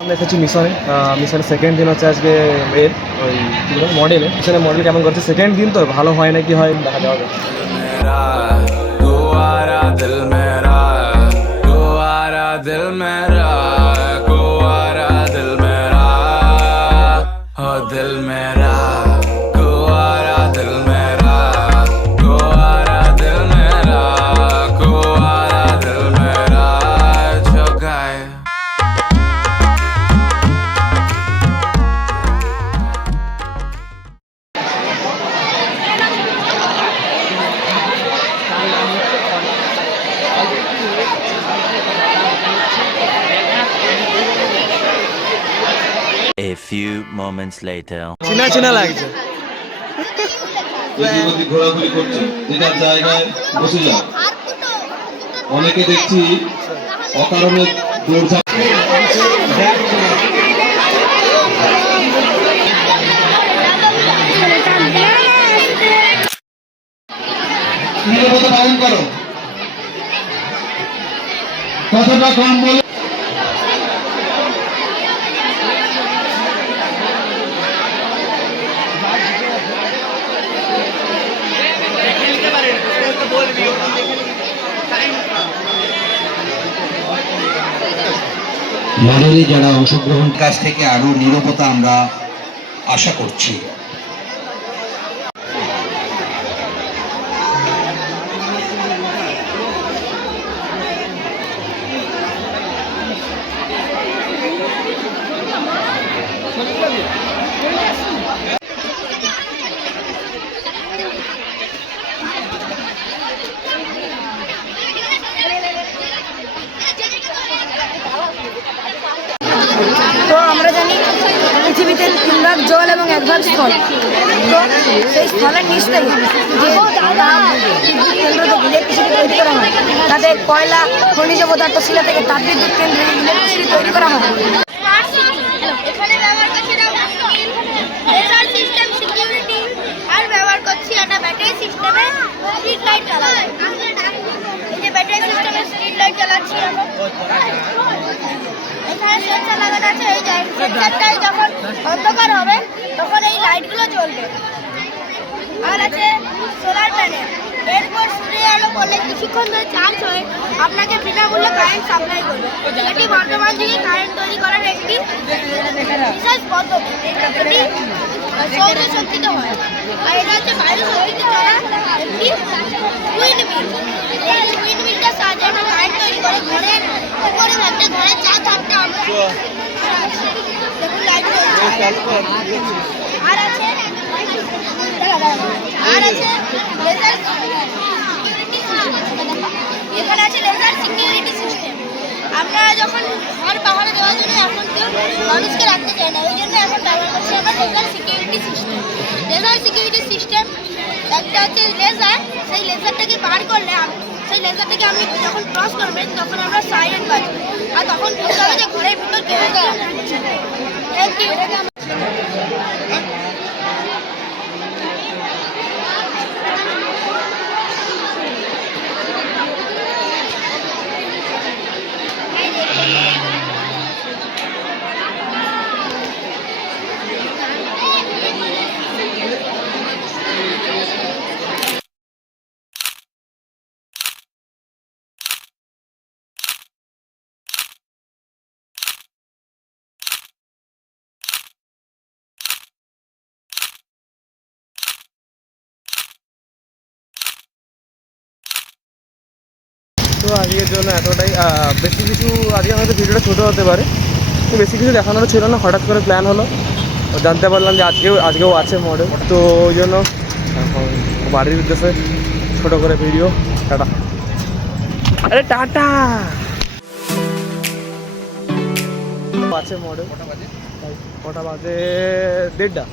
আমরা এসেছি মিশনের সেকেন্ড দিন হচ্ছে আজকে এর ওই কী বলবো মডেলে মিশনের মডেল কেমন করছে সেকেন্ড দিন তো ভালো হয় না কি হয় দেখা যাবে। A few moments later. চিনা চিনা লাগছে। ঘোরাঘুরি করছে যেটা জায়গায় বসে যায় অনেকে দেখছি অকারণে দৌড়ঝাঁপ নিরাপত্তা পালন করো কথাটা কম বলে মডেলে যারা অংশগ্রহণ কাছ থেকে আরো নিরাপত্তা আমরা আশা করছি। তো আমরা জানি পৃথিবীতে 3 ভাগ জল এবং 1 ভাগ স্থল। তো সেই স্থলের নিচ থেকে যে কেন্দ্র থেকে ইলেকট্রিসিটি তৈরি করা হয় তাতে কয়লা খনিজ পদার্থ শিলা থেকে তাপবিদ্যুৎ কেন্দ্রে ইলেকট্রিসিটি তৈরি করা হয়। এখানে ব্যবহার করছি লেজার সিস্টেম সিকিউরিটি আর ব্যবহার করছি একটা ব্যাটারি সিস্টেমে স্ট্রিট লাইট জ্বালানো। এই যে ব্যাটারি সিস্টেমে স্ট্রিট লাইট জ্বালাচ্ছি এখন। এখানে সেন্সর লাগানো আছে, এই যে সেন্সরটাই যখন অন্ধকার হবে তখন এই লাইটগুলো জ্বলবে। আর আছে সোলার প্যানেল, এরপর সূর্যের আলো পড়লে কিছুক্ষণ ধরে চার্জ হয়ে আপনাকে বিনামূল্যে কারেন্ট সাপ্লাই করবে। এটি বর্তমান যুগে কারেন্ট তৈরি করার একটি বিশেষ পদ্ধতি। এটি সৌর শক্তিতে হয় আর এটা হচ্ছে বায়ু শক্তিতে চলা একটি উইন্ড মিল। এই উইন্ড মিলটার সাহায্যে আমরা কারেন্ট তৈরি করে ঘরের উপরে থাকতে ঘরের চার থাকতে আমরা দেখুন লাইট জ্বলছে। আর আছে লেজার সিকিউরিটি সিস্টেম। এখানে আছে লেজার সিকিউরিটি সিস্টেম। আপনারা যখন ঘর পাহাড়ে দেওয়ার জন্য এখন কেউ মানুষকে রাখতে চায় না, ওই জন্য এখন ব্যবহার করছি আমরা laser security system. Laser security system একটা হচ্ছে লেজার, সেই লেজারটাকে বার করলে সেই লেজারটাকে আপনি যখন ক্রস করবেন তখন আমরা সাইরেন বাজবে আর তখন বুঝতে হবে যে ঘরের ভিতর কেউ ঢুকছে। Thank you. তো আজকের জন্য এতটাই, বেশি কিছু আজকে হয়তো ভিডিওটা ছোটো হতে পারে, তো বেশি কিছু দেখানোর ছিল না, হঠাৎ করে প্ল্যান হলো, জানতে পারলাম যে আজকেও আছে মডেল, তো ওই জন্য এখন বাড়ির উদ্দেশ্যে ছোটো করে ভিডিও। টাটা। আরে টাটা। আছে মডেল কটা বাজে 1:30।